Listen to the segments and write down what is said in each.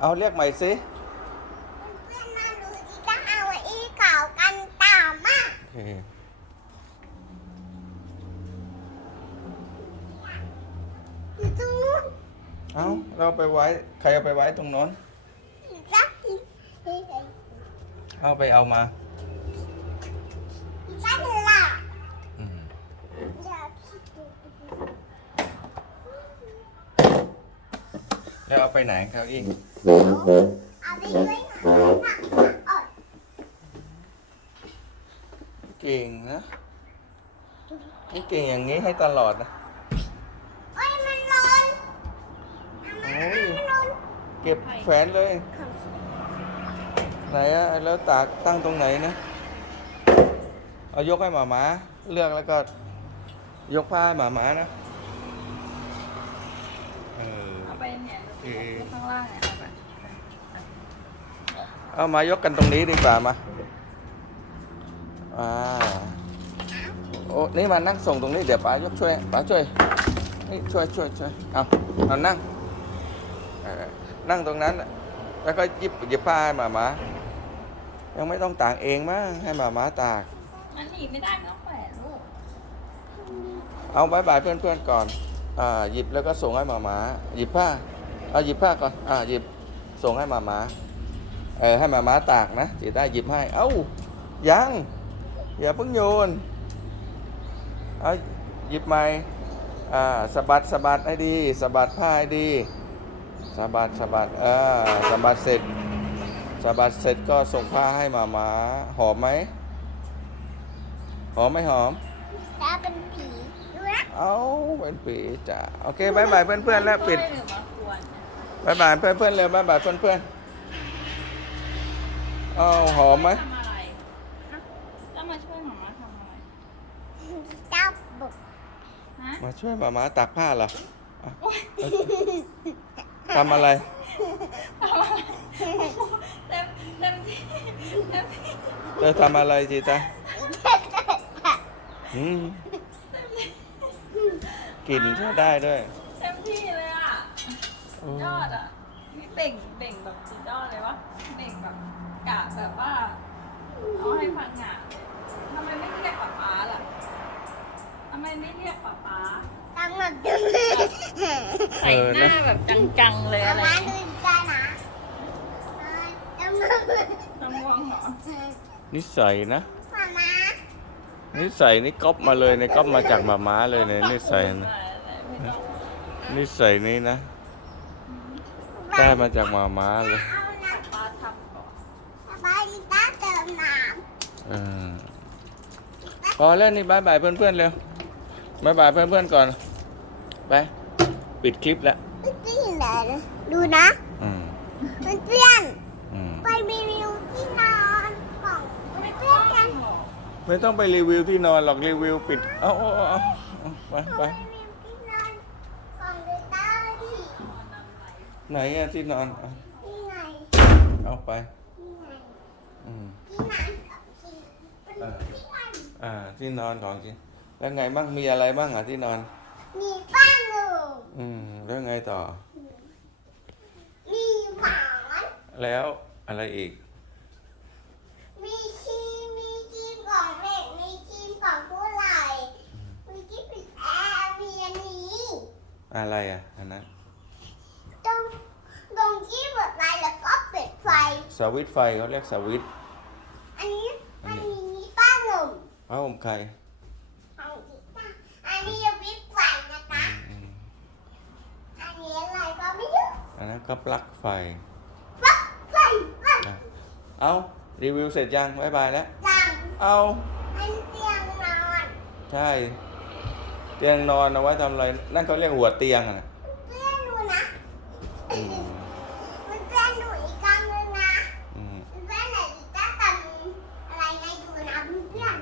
เอาเรียกใหม่สิเพื่อนๆมาดูสิจะเอาอีเก่ากันตามมาโอเคอยู่ตรงนู้นเอาเราไปไว้ ใครเอาไปไว้ตรงโน้นจักอีกอีกเอาไปเอามา อีกจักล่ะ อืม อย่าคิดดู แล้วเอาไปไหนครับอีกเอาไปด้วยนะอะเก่งนะนี่เก่งอย่างนี้ให้ตลอดนะโอ้ยมันร้อนโอ้ยเก็บแขวนเลยไหนอะแล้วตากตั้งตรงไหนนะเอายกให้หมาหมาเลือกแล้วก็ยกผ้าให้หมาหมานะ เออ เอาไปเนี่ย โอเค ข้างล่างเนี่ยเอาไป เอามายกกันตรงนี้ดีกว่ามาอ่าโอ้นี่มานั่งส่งตรงนี้เดี๋ยวป๋ายกช่วยป๋าช่วยนี่ช่วยช่วยช่วยเอาเอานั่งเออนั่งตรงนั้นน่ะแล้วก็หยิบหยิบผ้าให้หมาหมายังไม่ต้องตากเองมั้งให้หมาหมาตาก มันหนีไม่ได้ไม่ต้องแขวนลูก เอาบายบายเพื่อนๆก่อน อ่าหยิบแล้วก็ส่งให้หมาหมาหยิบผ้า เอาหยิบผ้าก่อน อ่าหยิบส่งให้หมาหมา เออให้หมาหมาตากนะจีได้หยิบให้ เอ้ายังอย่าเพิ่งโยนเอาหยิบใหม่อ่าสะบัดสะบัดให้ดีสะบัดผ้าให้ดีสะบัดสะบัดอ่าสะบัดเสร็จสะบัดเสร็จก็ส่งผ้าให้หมาหมาหอมไหมหอมไหมหอมตาเป็นผีดูนะเอาเป็นปีจ้ะโอเคบายบายเพื่อนๆแล้วปิดช่วยหรือมากวนเนี่ยบายบายเพื่อนๆเลยบายบายเพื่อนๆเอาหอมไหมทำอะไรจะมาช่วยหมามาทำอะไรเจ้าบุกฮะมาช่วยหมาหมาตากผ้าเหรออะทำอะไรเต็มเต็มที่เต็มที่เธอทำอะไรจีตาอืมกลิ่นใช้ได้ด้วย เต็มที่เลยอะโอ้ยอดอะนี่เบ่งเบ่งแบบสุดยอดเลยวะเบ่งแบบกะแบบว่าเอาให้พังงาเลยทำไมไม่เรียกป๊าป๊าล่ะทำไมไม่เรียกป๊าป๊า ตั้งหลักดึง ใส่หน้าแบบจังๆเลยมาอะไรมาเงี้ยดูจ้านะตั้งหลักดึงน้ำม่วงเหรอนิสัยนะมามานิสัยนี่ก๊อปมาเลยในก๊อปมาจากหมาหมาเลยในนิสัยนะนิสัยนี้นะได้มาจากหมาหมาเลยเอาน้ป๊าทำก่อนำป้าลิต้าเติมน้เออพอแล้วนี่บายบายเพื่อนๆเร็วบายบายเพื่อนๆก่อนไป ปิดคลิปแล้วำนี่แหละดูนะอืมเพื่อนอืมๆไปรีวิวที่นอนของเพื่อนๆกันไม่ต้องไปรีวิวที่นอนหรอกรีวิวปิด เอาเอาเอาเอาเอาไปไปไปรีวิวที่นอนของลิต้าที่ไหนอะที่นอนเอาที่ไหนเอาไป ที่ไหนอืมที่ไหนกับที่เป็นที่ไหนอ่าที่นอนของจริงแล้วไงบ้างมีอะไรบ้างอะที่นอนมีบ้านหนู อืมแล้วไงต่อ มีหวานแล้วอะไรอีก มีชีมีชีมของเด็กมีชีมของผู้ใหญ่มีชีมปิดแอร์มีอันนี้อะไรอะอันนั้นตรงตรงที่เปิดไฟแล้วก็ปิดไฟ สวิตช์ไฟเขาเรียกสวิตช์อันนี้อันนี้มีป้าหนุ่มผ้าห่มใคร ก็ปลั๊กไฟปักไฟปักอะเอารีวิวเสร็จยังบายบายแล้ว จังเอาอันเตียงนอนใช่ เตียงนอนเอาไว้ทำอะไร นั่นเขาเรียกหัวเตียงอะนะเพื่อนหนูนะ อืมมันเพื่อนหนูอีกครั้งนึงนะอืมเพื่อนไหนจะทำอะไรในดูนะเพื่อน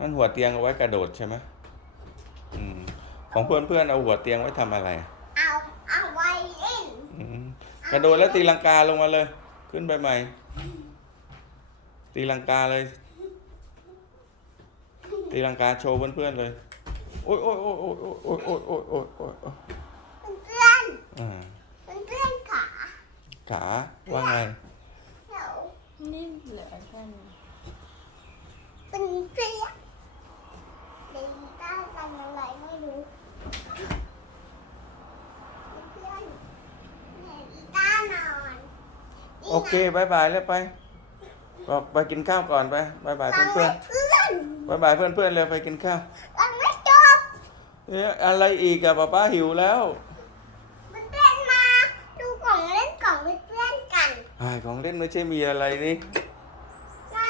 นั่นหัวเตียงเอาไว้กระโดดใช่ไหมอืมของเพื่อนๆเอาหัวเตียงไว้ทำอะไรอะ เอาเอาไว้เล่น อืมก ระโดดแล้วตีลังกาลงมาเลย ขึ้นไปใหม่ ตีลังกาเลย ตีลังกาโชว์เพื่อนๆเลย โอ๊ยโอ๊ยโอ๊ยโอ๊ยโอ๊ยโอ๊ยโอ๊ยโอ๊ยโอ๊ยโอ๊ยเพื่อนอ่าเพื่อนขาขาว่าไงนี่เหลือแค่นี้เป็นเพื่อนเด็กต้ากันอะไรไม่รู้เพื่อนเด็กต้านอน โอเคบายบายแล้วไปบอกไปกินข้าวก่อนไปบายบายฟังเพื่อนเพื่อนๆบายบายเพื่อนๆเร็วไปกินข้าวฟังไม่จบเอ๊ะอะไรอีกอะป้าป้าหิวแล้วเพื่อนๆมาดูของเล่นของเพื่อนๆกันไอ้ของเล่นไม่ใช่มีอะไรนี่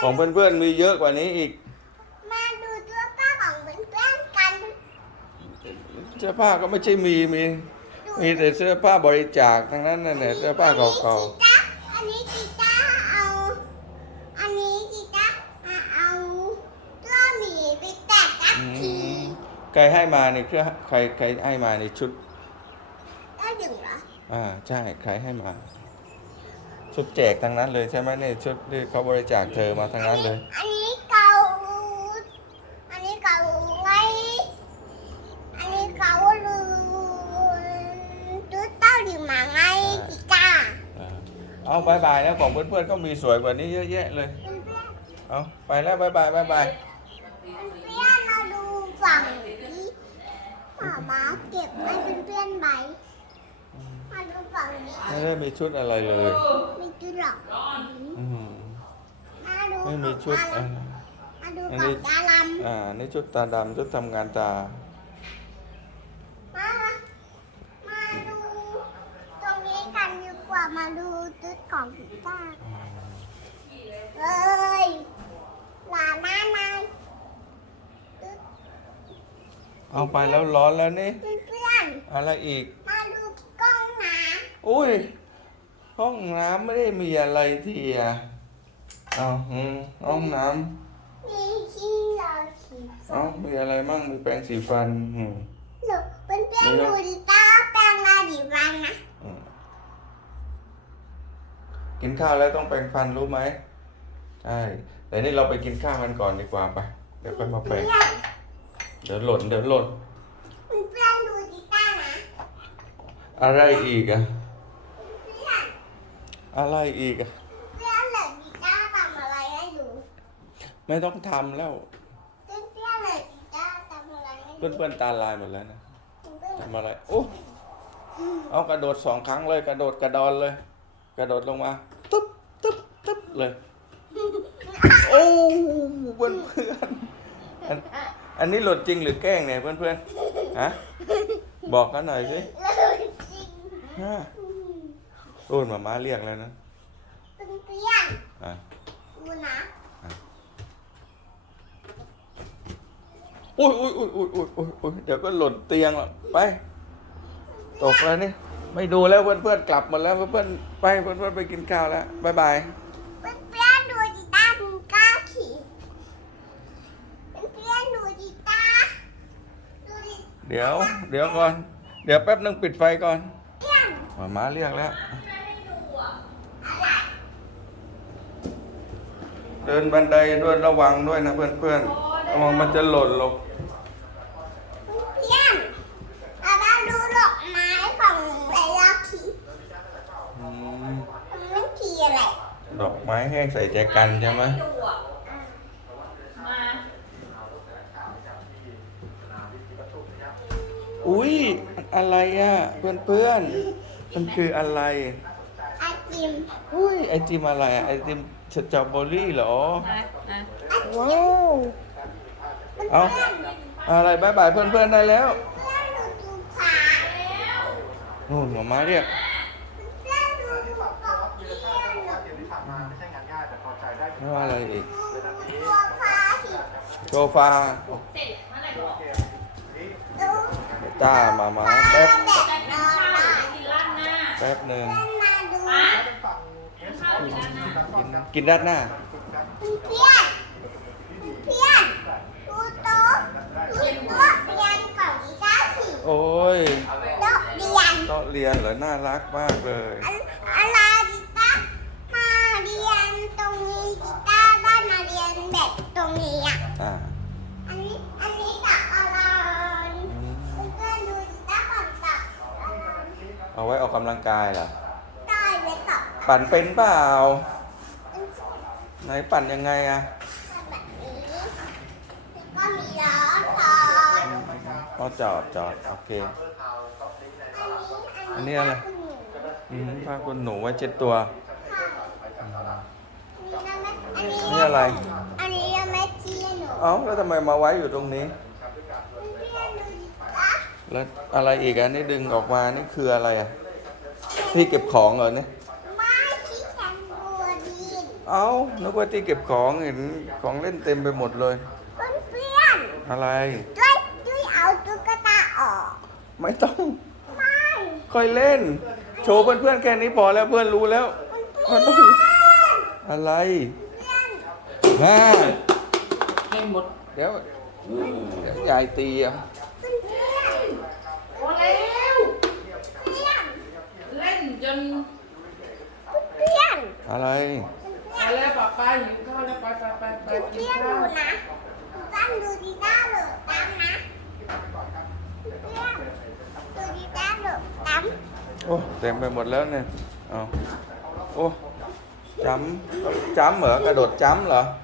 ของเพื่อนๆมีเยอะกว่านี้อีกมาดูตัวป้าของเพื่อนๆกันเสื้อผ้าก็ไม่ใช่มีมีมีแต่เสื้อผ้าบริจาคทั้งนั้นน่ะเนี่ยเสื้อผ้าเก่าอั นนี้กีตาร์เอา อันนี้กีตาร์เอาตัวหมีไปแตะกัๆบอืทีมใครให้มานี่คือใครใครให้มาในชุดได้ดึงเหรอ อ่าใช่ใครให้มา ชุดแจกทั้งนั้นเลยใช่ไหมเนี่ยชุดที่เขาบริจาคเธอมาทั้งนั้นเลย อันนี้เกาอันนี้เกาไว้อันนี้เกาลูตัวเต้าหรือหมาไงกีตาร์อ่า เอาบายบายแล้วของเพื่อนๆก็มีสวยกว่านี้เยอะแยะเลยเพื่อนเอาไปแล้วบายบายบายบายๆเพื่อนๆมาดูฝั่งที่หมาม้าเก็บให้เพื่อนๆไหมมาดูฝั่งนี้ไม่ได้มีชุดอะไรเลยไม่ดูหรอกอืมมาดูไม่มีชุดฝั่งอ่าดารามาดูอันฝั่นี้งดารามอ่านี่ชุดตาดำชุดทำงานตามามาดูตรงนี้กันดีกว่า มาดูชุดของกีตาร์เอ้ยหลานานนายชุดเอาไปแล้วร้อนแล้วนี่เพื่อนอะไรอีก ๆมาดูกล้องน้อุ้ย ห้องน้ำไม่ได้มีอะไรที่อะเอาอืมห้องน้ำมีที่เราขีำเอามีอะไรมั่งมีแปรงสีฟันอืม หนูเพื่อนๆดูกีตาร์แปลงมาดีวันนะอืม กินข้าวแล้วต้องแปรงฟันรู้ไหมใช่แต่นี่เราไปกินข้าวกันก่อนดีกว่าไปเดี๋ยวค่อยมาแปรเพื่งอนเดี๋ยวหล่นเดี๋ยวหล่นเพื่อนๆดูกีตาร์นะอะไรอีกอะเพื่อนอะไรอีกอะเพื่อนเหลือกีตาร์ทำอะไรให้ดูไม่ต้องทำแล้วเพื่อนเพื่อนเลยกีตาร์ทำอะไรให้ดูเพื่อนๆตาลายหมดแล้วนะเพื่อนทำอะไรโอ้เอากระโดดสองครั้งเลยกระโดดกระดอนเลย กระโดดลงมาตึ๊บตึ๊บตึ๊บเลย โอ้เพื่อนเพื่อนๆอันอันนี้หลุดจริงหรือแกล้งเนี่ยเพื่อนเพื่อนๆฮะบอกกันหน่อยสิเลยจริงฮะโอ้ยมาม่าเรียกแล้วนะเพื่อนเพื่อนอะดูนะอุ้ยอุ้ยอุ้ยอุ้ยอุ้ยอุ้ยอุ้ยเดี๋ยวก็หล่นเตียงหรอกไป ตกแล้วนี่ ไม่ดูแล้วเพื่อนเพื่อนๆกลับหมดแล้วเพื่อนเพื่อนๆไปเพื่อนเพื่อนๆไปกินข้าวแล้วบายบายเพื่อนเพื่อนดูกีตาร์มึงกล้าขี่เพื่อนเพื่อนดูกีตาร์ดูดิเดี๋ยว เดี๋ยวก่อน เดี๋ยวแป๊บนึงปิดไฟก่อนเพื่อนมาม้าเรียกแล้ว เดินบันไดด้วยระวังด้วยนะเพื่อนเพื่อนๆระวังมันจะหล่นลง เพื่อนเอามาดูดอกไม้ของเวลาขี่ อืม มันไม่ขี่อะไร ดอกไม้แห้งใส่แจกันใช่ไหมดูอะมาอุ้ยอะไรอะเพื่อนเพื่อนๆมันคืออะไรไอติมอุ้ยไอติมอะไรอะไอติมสตรอเบอรี่เหรอนะนะไอติมว้าวเพื่อนเอาเพื่อนอะไรบายบายเพื่อนเพื่อนๆได้แล้วเพื่อนดูดูขานู่นหมอม้าเรียก แล้วอะไรอีกดูตัวฟ้าสิโซฟาเสร็จเมื่อไหร่บอกดูจ้ามามาแป๊บแบบกินนอข้านวได้กินราดหน้าแป๊บหนึ่งเพื่อนมาดูอะฟังกินข้าวกินราดหน้ากินกินด้านหน้าเพื่อนเพื่อนดูโต๊ะดูโต๊ะเรียนของอีก้าสิโอ้ยโต๊ะเรียนโต๊ะเรียนเหรอน่ารักมากเลยอันอะไรกีตาร์ เรียนแบบตรงนี้อะ อ่า อันนี้อันนี้กับอะไรเพื่อนๆดูกีตาร์ก่อนกับอะไรเอาไว้ออกกำลังกายเหรอ ได้เลยกับปั่นเป็นเปล่าไหนปั่นยังไงอะแบบนี้แล้วก็มีล้อถอดอ๋อจอดจอดโอเค อันนี้อันนี้อะไรอืมผ้าขนหนูไว้เช็ดตัวอันนี้นี่อะไรอันนี้ยังไม่เทียนหนู เอ้าแล้วทำไมมาไว้อยู่ตรงนี้เพื่อนดูดิจ๊ะแล้วอะไรอีกอันนี้ดึงออกมานี่คืออะไรอะที่เก็บของเหรอเนี่ยไม่ที่แข่งบัวดินเอ้านึกว่าที่เก็บของเห็นของเล่นเต็มไปหมดเลยเพื่อนเพื่อนอะไรๆด้วยด้วยเอาตุ๊กตาออก ไม่ต้องไม่ค่อยเล่น โชว์เพื่อนๆแค่นี้พอแล้วเพื่อนรู้แล้วมันต้องอะไรเพื่อนฮ่าให้หมด เดี๋ยวเดี๋ยวยายตีอะเพื่อนเพื่อนพอแล้วเพื่อนเล่นจนเพื่อนอะไรไปแล้วป้าป้าหิวข้าวแล้วไปไปไปไปกินเพื่อนข้าดูวนะเพื่อนดูดีด้าเหลือตามนะเพื่อนดูดีด้าเหลือตามโอ้เต็มไปหมดแล้วเนี่ยเอาโอ้จำจำเหรอกระโดดจำเหรอใช่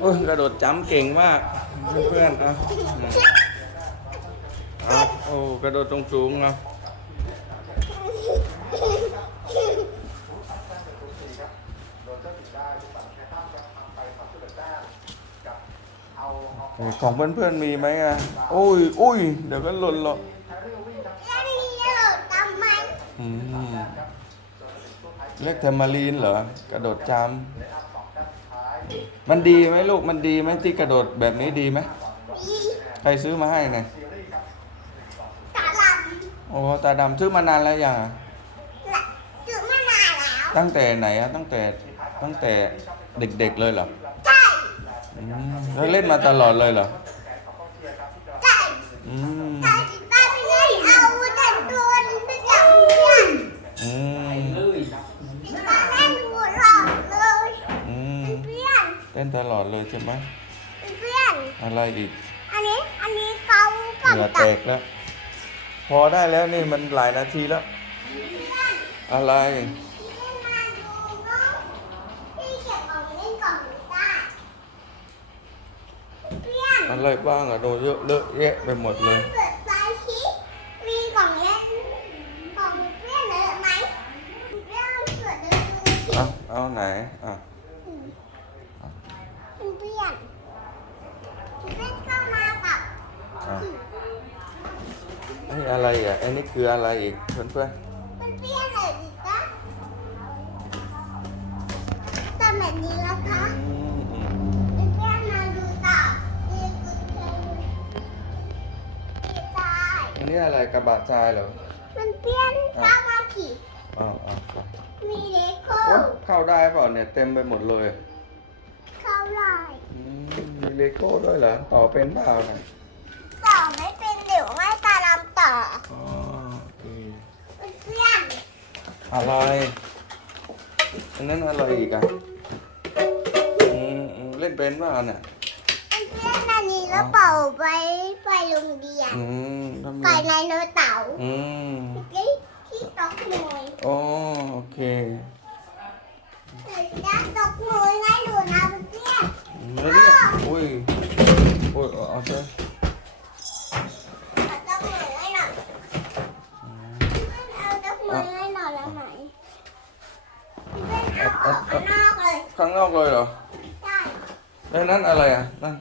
โอ้ยกระโดดจำเก่งมากเพื่อนๆอาอืมเอาโอ้กระโดดตรงสูงๆเอาของเพื่อนๆมีไหมอะโอ้ยอุ้ยเดี๋ยวก็หล่นหรอกแล้วนี่เลือรียกเทมมารีนเหรอกระโดดจำ มันดีไหมลูกมันดีไหมที่กระโดดแบบนี้ดีไหมมีใครซื้อมาให้เนี่ยตาลโอ้ตาดำซื้อมานานแล้วยังอะำและซื้อมานานแล้วตั้งแต่ไหนอะตั้งแต่ตั้งแต่เด็กๆเลยเหรอใช่อืมแล้วเล่นมาตลอดเลยเหรอใช่อืม ใช่ตาไม่ได้เอาแต่โดนไปจับเพื่อน อืม เลย ตาเล่นหัวหลอกเลย อืม เพื่อน เล่นตลอดเลยใช่ไหมเพื่อนอะไรอีก อันนี้อันนี้เขาเหปั่นงื่อตัแตบกแล้ว พอได้แล้วนี่มันหลายนาทีแล้ว อะไร ที่มาดูก็ที่เก็บของเล่นของหนูได้เพื่อนอะไรบ้างอะโดนเยอะเลอะแยะไปหมดเลยเปิดไฟชิมีของเล่นของเพื่อนเยอะไหมเพื่อนเปิดดูดูสิ เอาเอาไหน อะ เพื่อนเพื่อนเข้ามากับ อะนี่ อะไรอะไอ้นี่คืออะไรอีกเพื่อนเพื่อนเพื่อนเพื่อนเลยดิจ๊ะทำแบบนี้แล้วคะๆอืมอืมเพื่อนมาดูต่อนี่คือเธอดีใจอันนี้อะไรกระบะทรายเหรอเพื่อนเพื่อนเข้ามาขี่อ๋ออ๋อไปมีเลโก้โอ๊ยเข้าได้เปล่าเนี่ยเต็มไปหมดเลย เข้าลายอืมมีเลโก้ด้วยเหรอ ต่อเป็นเปล่านะต่อไม่เป็นเดี๋ยวไม่ตาลำต่ ออ๋อโอเคเพื่อนอะไรอันนั้นอะไรอีกอะอืมอืมเล่นเป็นเปล่าเนี่ยเพื่อนอันนี้แล้วเป่าไปไปโรงเรียนอืมทำไมไก่ในเนื้อเต่าอืมที่ที่ตกหน่วยอ๋อโอเคจะตกหน่วยไงหนูนะเพื่อนอืมแล้วเนี่ยอุ้ยอุ้ยเอาเอาเถอะ เอาตกหน่วยให้หน่อยเอาตกหน่วยให้หน่อยแล้วไหนเพื่อนเอาออก ข้างนอกเลยข้างนอกเลยเหรอใช่แล้วนั่นอะไรอะนั่น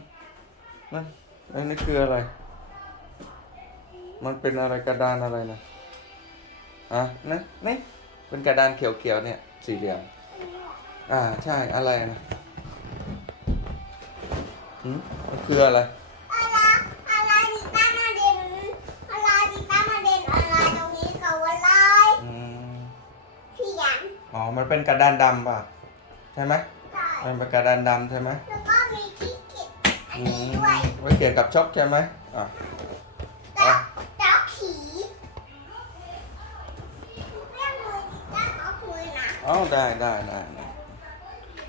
นั่นไอ้นี่คืออะไร มันเป็นอะไรกระดานอะไรนะอะนี่นี่เป็นกระดานเขียวๆเนี่ย สี่เหลี่ยม อ่าใช่อะไรนะหืมมันคืออะไรอะไรอะไรดิต้ามาเด่นอะไรดิต้ามาเด่นอะไรตรงนี้เขาอะไร อืม เขียน อ๋อ มันเป็นกระดานดำป่ะ ใช่ไหมใช่มันเป็นกระดานดำใช่ไหมแล้วก็มีที่เขียนอันอืนี้มด้วยไว้เขียนกับช็อกใช่ไหมอะแล้วแล้วผีเรื่องมือดิต้าเขาคุยนะอ๋อได้ได้ได้ได้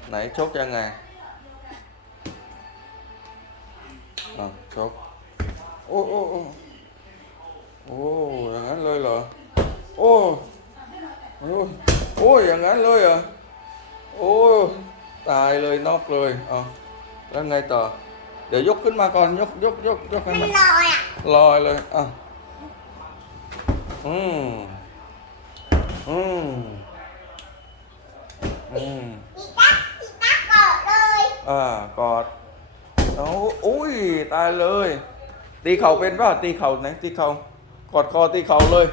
ไหนชกยังไงอะชกโอ้โอ้โอ้โอ้อย่างนั้นเลยเหรอโอ้โอ้ โอ้ยอย่างนั้นเลยเหรอโอ้ยตายเลยนอกเลยเอาแล้วไงต่อ เดี๋ยวยกขึ้นมาก่อนยกยกยกยกให้มัมันนลอยอะลอยเลยอะอืมอืมอืมอีตักอีตักเกาะเลยอ่ากอดเอาอุ้ยตายเลย ตีเข่าเป็นป่ะตีเข่าไหนตีเข่ากอดคอตีเข่าเลย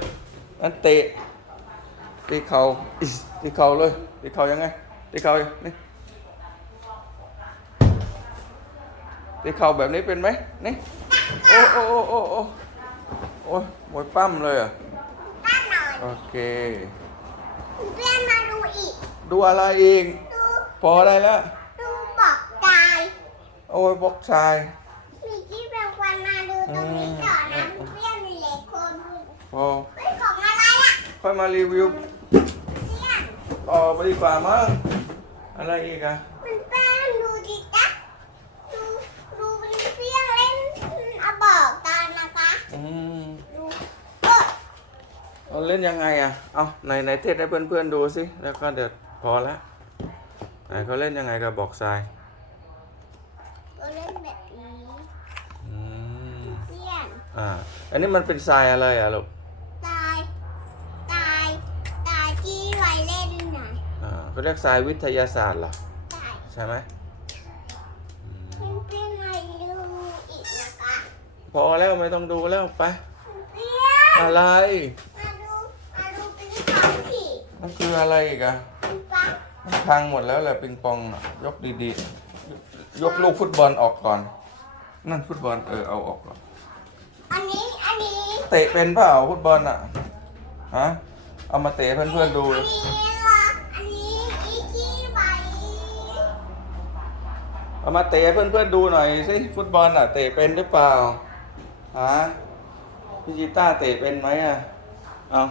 นั่นเตะ ตีเข่าอิ๊สตีเข่าเลยตีเข่ายังไงตีเข่านี่ตีเข่าแบบนี้เป็นไหมนี่โอ้โอ้โอ้โอ้โอ้โอ้ยมวยปั้มเลยเหรอะต้านหน่อยโอเคเพื่อนมาดูอีก ดูอะไรอีกดูพอได้แล้วดูบอกตายโอ้ยบล็อกชายมีที่เป็นควันมาดูตรงนี้ก่อนนะเพื่อนมีเหล็กโคนดูพอเป็นของอะไรอะค่อยมารีวิวเพื่อน ต่อไปดีกว่ามั้งอะไรอีกอะมันแป้งดูดิจ๊ะดูดูเป็นเพื่อนเล่นเอาบอกกันนะคะอืมดูเออเอาเล่นยังไงอะเอาไหนไหนเทศให้เพื่อนๆดูสิแล้วก็เดี๋ยวพอละไหนเขาเล่นยังไงกับบอกทรายเราเล่นแบบนี้อืมเพื่อนอ่าอันนี้มันเป็นทรายอะไรอะลูก ตายตายตายที่ไว้เล่นน่ะ อ่า เขาเรียกทรายวิทยาศาสตร์เหรอตายใช่ไหมเพื่อนเพื่อนมาดูอีกนะคะพอแล้วไม่ต้องดูแล้วไป เพื่อนอะไร มาดูมาดูเป็นของผีมันคืออะไรอีกอะเป็นปลามันพังหมดแล้วแหละปิงปองอะยกดีๆ ยกลูกฟุตบอลออกก่อน นั่นฟุตบอลเออเอาออกก่อน อันนี้อันนี้เตะเป็นเปล่าฟุตบอลอะฮะ เอามาเตะให้เพื่อนๆดู อันนี้ละอันนี้อีที่ไว้ เอามาเตะให้เพื่อนๆดูหน่อยสิฟุตบอลอะเตะเป็นหรือเปล่าฮะพี่จิต้าเตะเป็นไหมอะเอา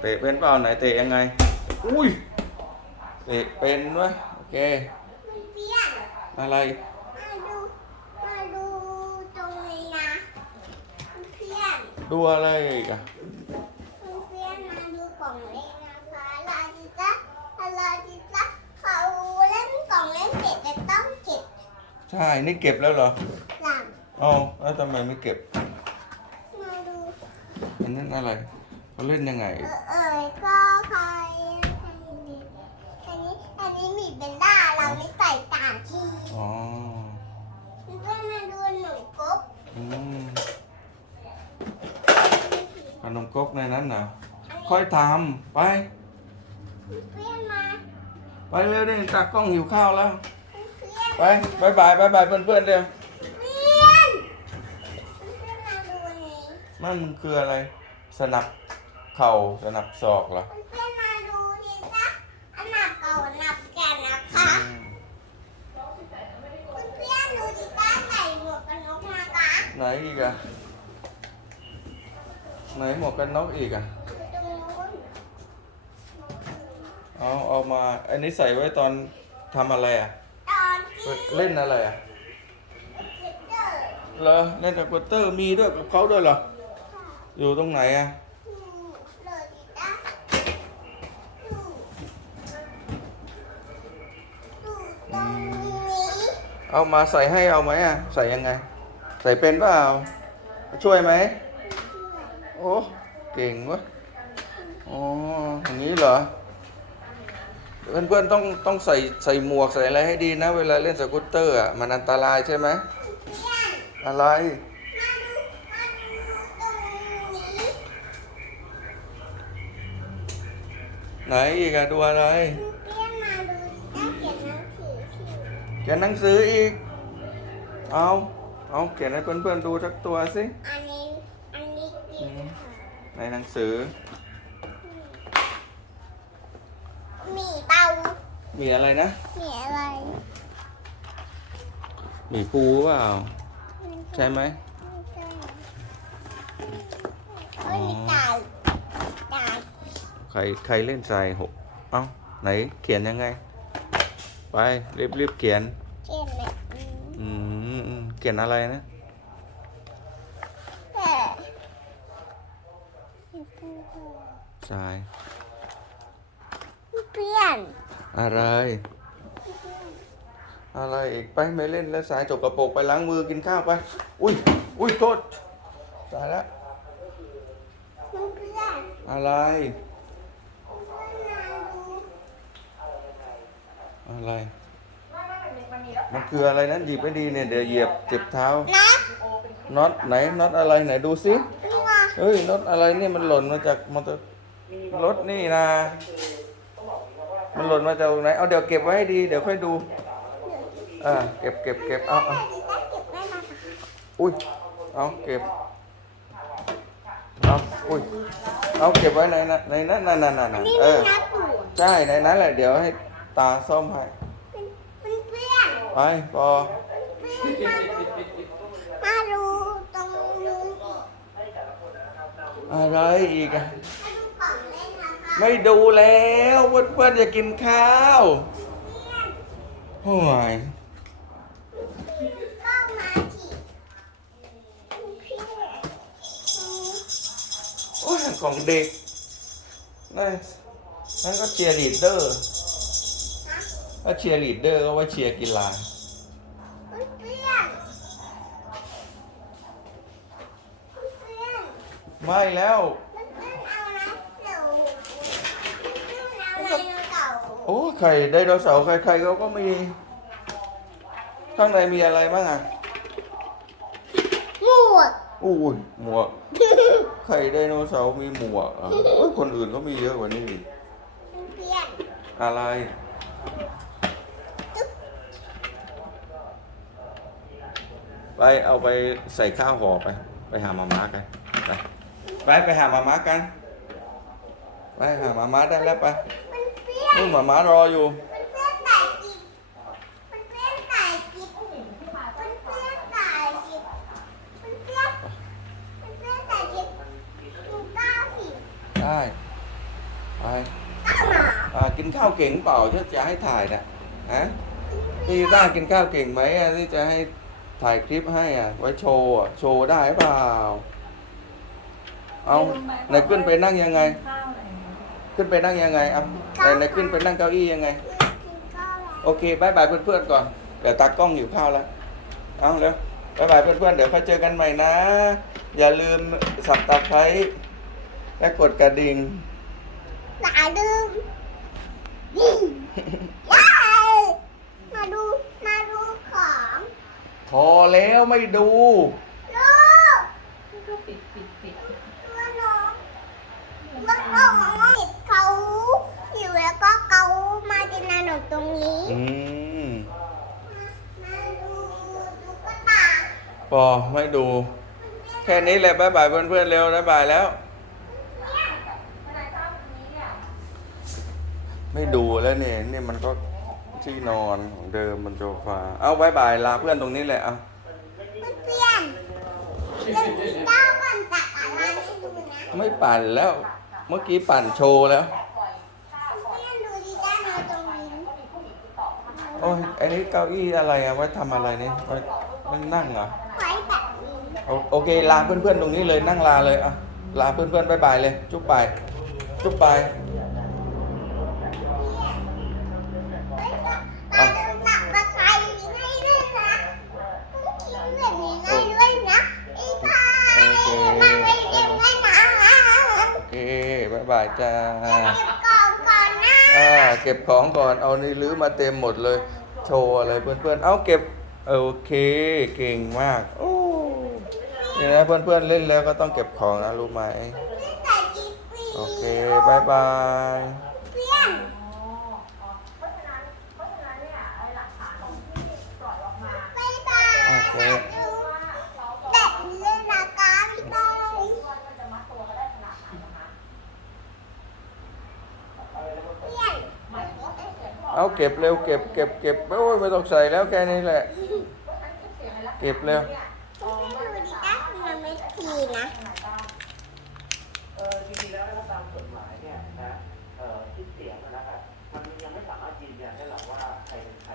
เตะเป็นเปล่าไหนเตะยังไง อุ้ย เตะเป็นวะโอเคเพื่อนอะไรมาดูมาดูตรงนี้นะเพื่อนดูอะไรอีกอะ เพื่อนมาดูกล่องเล่นนะคะลาจิจ๊ะลาจิจ๊ะเขาเล่นกล่องเล่นเสร็จจะต้องเก็บ ใช่ นี่เก็บแล้วเหรอหลังเอ้าแล้วทำไมไม่เก็บ มาดู อันนั้นอะไรเขาเล่นยังไง เออเออก็ใครใครมีอันนี้ อันนี้มีเบลล่า เราไม่ใส่ต่างที่อ๋อเพื่อนมาดูหนูกบอืมขนมครกในนั้นนะค่อยทำไป เพื่อนมา ไปเร็วดิตากล้องหิวข้าวแล้วเพื่อน ไปบายบายบายบายเพื่อนๆเร็วเพื่อนเพื่อนมาดูอันนี้มันมันคืออะไร สนับเข่าสนับศอกเหรอเพื่อนมาดูดิจ๊ะอันหนับเก่าอันหนับแก่นะคะอืมเพื่อนๆดูดิจ๊ะใส่หมวกกันน็อกนะคะไหนอีกอะไหนหมวกกันน็อกอีกอะอยู่ตรงนู้นเอาเอามา อันนี้ใส่ไว้ตอนทำอะไรอะตอนที่ เล่นอะไรอะเด็กเจอเหรอเล่นกับกวเตอร์มีด้วยกับเขาด้วยเหรอ อยู่ตรงไหนอะอืมเลยดิจ๊ะอืมอยู่ตรงนี้เอามาใส่ให้เอาไหมอะใส่ยังไง ใส่เป็นเปล่า ช่วยไหม โอ้ เก่งเวะอ๋ออย่างนี้เหรอ เพื่อนๆต้องต้องใส่ใส่หมวกใส่อะไรให้ดีนะ เวลาเล่นสกูตเตอร์อะมันอันตรายใช่ไหมอะไร ไหนอีกอะดูอะไรเขียนหนังสือเขียนหนังสืออีก เอาเอาเขียนให้เพื่อนๆดูสักตัวสิอันนี้อันนี้กินค่ะในหนังสือมี มีอะไรนะหมีอะไรมีปูเปล่า ใช่ไหมไม่ใช่เฮ้ยมีไก่ไก่ใครใครเล่นทรายหกเอ้าไหนเขียนยังไง ไปรีบรีบเขียน เขียนแบบนี้อืมอืมเขียนอะไรนะแต่ทรายเพื่อน อะไร อะไรอีกไปไม่เล่นแล้วสายจกกระโปรงไปล้างมือกินข้าวไป อุ้ยอุ้ยโทษตายแล้วเพื่อนเพื่อนอะไรมาดูอะไร มันคืออะไรนั้นหยิบไม่ดีเนี่ยเดี๋ยวเหยียบเจ็บเท้านะน็อตไหนน็อตอะไรไหนดูสินี่มาเฮ้ยน็อตอะไรเนี่ยมันหล่นมาจากมอเตอร์รถนี่นะ มันหล่นมาจากไหน เอาเดี๋ยวเก็บไว้ให้ดี เดี๋ยวค่อยดู อ่า เก็บเก็บเก็บเอาเอาดิฉันเก็บไว้มาค่ะอุ้ย เอาเก็บ เอาอุ้ย เอาเก็บไว้ในนั้นในนั้นนั่นนั่นนั่นอันนั่นนี้เอมีอนัดอยู่ใช่ในนั้นแหละเดี๋ยวให้ตาซ่อมให้เป็นเพื่อนเพื่อนไปพอมาดูตรงนู้นอีกอะไรอีกอะ ไม่ดูแล้วเพื่อนๆจะกินข้าวโอ้ยโอ้ยของเด็กนั่นนั่นก็เชียร์ลีดเดอร์ก็เชียร์ลีดเดอร์ก็ว่าเชียร์กีฬาเพื่อนเพื่อนเพื่อนไม่แล้ว เพื่อนเอานะเดี๋ยวเพื่อนเอาไดโนเสาร์ โอ้ไข่ไดโนเสาร์ใครๆเขาก็มี ข้างในมีอะไรบ้างอะหมวกอุ้ยหมวก ไข่ไดโนเสาร์มีหมวกอะโอ้ยคนอื่นก็มีเยอะกว่านี้อีกเพื่อนอะไรไปเอาไปใส่ข้าวห่อไป ไปหามาม่ากันไปไปไปหามาม่ากัน ไปหามาม่าได้แล้วไปมั นเพื่อนนู่นมาม่ารออยู่ มันเพื่อนไก่จิบมันเพื่อนไก่จิบมันเพื่อนไก่จิบมันเพื่อนมันเพื่อนไก่จิบหนูเก้าสิบได้ไปเก้าหมาอ่ากินข้าวเก่งเปล่าที่จะให้ถ่ายเนี่ยฮะพี่ต้ากินข้าวเก่งไหมอะที่จะให้ถ่ายคลิปให้อะ ไว้โชว์อะโชว์ได้เปล่า เอาไหนขึ้นไปนั่งยังไง ข้าวอะไรอย่างเงี้ย ขึ้นไปนั่งยังไงเอาไหนไหนขึ้นไปนั่งเก้าอี้ยังไงกินข้าวแล้วโอเคบายบายเพื่อนๆก่อน เดี๋ยวตากล้องหิวข้าวแล้วเอาเร็วบายบายเพื่อนๆเดี๋ยวค่อยเจอกันใหม่นะ อย่าลืมสับตะไคร้และกดกระดิ่งหนาลืมนี่ยายมาดู มาดูของ พอแล้วไม่ดู ลูก ก็ปิดปิดปิด ตัวน้องตัวน้องติดเขาอยู่แล้วก็เขามากิ นขนมตรงนี้อืมมาดูดูกระตาพอไม่ดู แค่นี้แหละบายบายเพื่อนๆเร็วบายบายแล้ว ไม่ดูแล้วเนี่ยนี่มันก็ที่นอนของเดิมมันโซฟา เอาบายบายลาเพื่อนตรงนี้แหละเอาเพื่อนเดี๋ยวพี่เจ้าก่อนตักอะไรให้ดูนะ ไม่ปั่นแล้ว เมื่อกี้ปั่นโชว์แล้ว เพื่อนดูดีจ้านอนตรงนี้ โอ้ยไอ้นี่เก้าอี้อะไรอะไว้ทำอะไรนี่ไว้ไว้นั่งเหรอไว้แบบนี้โอโอเคลาเพื่อนๆตรงนี้เลยนั่งลาเลยอะลาเพื่อนๆบายบายเลย จุ๊บไปจุ๊บไปเฮ้ยตาดึงตักตะไคร้ให้ด้วยนะต้องกินแบบนี้ได้ด้วยนะไอ้พายมาไม่เก็บไว้นะโอเคบายบายจ้าเก็บก่ เก็บของก่อนเอานี่ลื้อมาเต็มหมดเลย โชว์อะไรเพื่อนๆ เอาเก็บโอเคเก่งมากโอ้นี่นะเพื่อนๆเล่นแล้วก็ต้องเก็บของนะรู้ไหมเพื่อนใส่กิ๊บฟรีโอเคบายบายเพื่อนบ๊ายบายโอเค ดูแบบนี้เลยนะคะพี่บอยเพื่อน เอาเก็บเร็วเก็บเก็บเก็บโอ้ยไม่ต้องใส่แล้วแค่นี้แหละ เก็บเร็วเพื่อนดูดิจ้ามันไม่ทีนะ